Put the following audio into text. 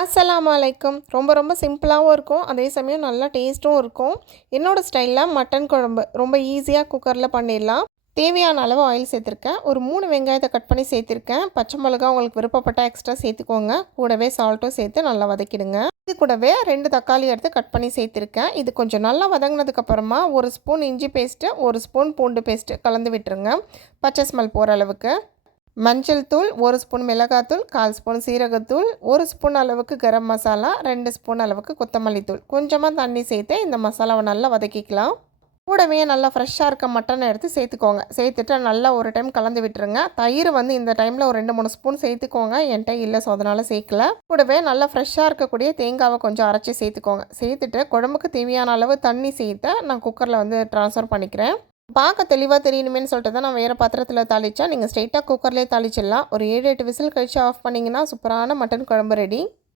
அஸ்ஸலாமு அலைக்கும். ரொம்ப ரொம்ப சிம்பிளாவும் இருக்கும். அதே சமயம் நல்லா டேஸ்ட்டும் இருக்கும். என்னோட ஸ்டைல்ல மட்டன் குழம்பு ரொம்ப ஈஸியா குக்கர்ல பண்ணிடலாம். தேவையான அளவு ஆயில் சேர்த்துருக்கேன். ஒரு 3 வெங்காயத்த கட் பண்ணி சேர்த்துருக்கேன். பச்சை மிளகா உங்களுக்கு விருப்பப்பட்டா எக்ஸ்ட்ரா சேர்த்துக்கோங்க. கூடவே சால்ட்டும் சேர்த்து நல்லா வதக்கிடுங்க. இது கூடவே 2 தக்காளி எடுத்து கட் பண்ணி சேர்த்துருக்கேன். இது கொஞ்சம் நல்லா வதங்கினதுக்கப்புறமா 1 ஸ்பூன் இஞ்சி பேஸ்ட்டு, 1 ஸ்பூன் பூண்டு பேஸ்ட்டு கலந்து விட்டுருங்க. பச்சை ஸ்மெல் போகிற அளவுக்கு. மஞ்சள் தூள் 1 ஸ்பூன், மிளகாத்தூள் 1/4 ஸ்பூன், சீரகத்தூள் 1 ஸ்பூன் அளவுக்கு கரம் மசாலா, 2 ஸ்பூன் அளவுக்கு கொத்தமல்லி தூள், கொஞ்சமாக தண்ணி சேர்த்து இந்த மசாலாவை நல்லா வதக்கிக்கலாம். கூடவே நல்லா ஃப்ரெஷ்ஷாக இருக்க மட்டனை எடுத்து சேர்த்துக்கோங்க. சேர்த்துட்டு நல்லா ஒரு டைம் கலந்து விட்டுருங்க. தயிர் இந்த டைமில் ஒரு 2-3 ஸ்பூன் சேர்த்துக்கோங்க. என்கிட்ட இல்லை, ஸோ அதனால் சேர்க்கல. கூடவே நல்லா ஃப்ரெஷ்ஷாக இருக்கக்கூடிய தேங்காவை கொஞ்சம் அரைச்சி சேர்த்துக்கோங்க. சேர்த்துட்டு குழம்புக்கு தேவையான அளவு தண்ணி சேர்த்து நான் குக்கரில் ட்ரான்ஸ்ஃபர் பண்ணிக்கிறேன். பார்க்க தெளிவாக தெரியணுமேன்னு சொல்லிட்டு தான் நான் வேறு பாத்திரத்தில் தாளித்தேன். நீங்கள் ஸ்ட்ரெயிட்டாக குக்கர்லேயே தாளிச்சிடலாம். ஒரு 7-8 விசில் கழித்து ஆஃப் பண்ணிங்கன்னா சூப்பரான மட்டன் குழம்பு ரெடி.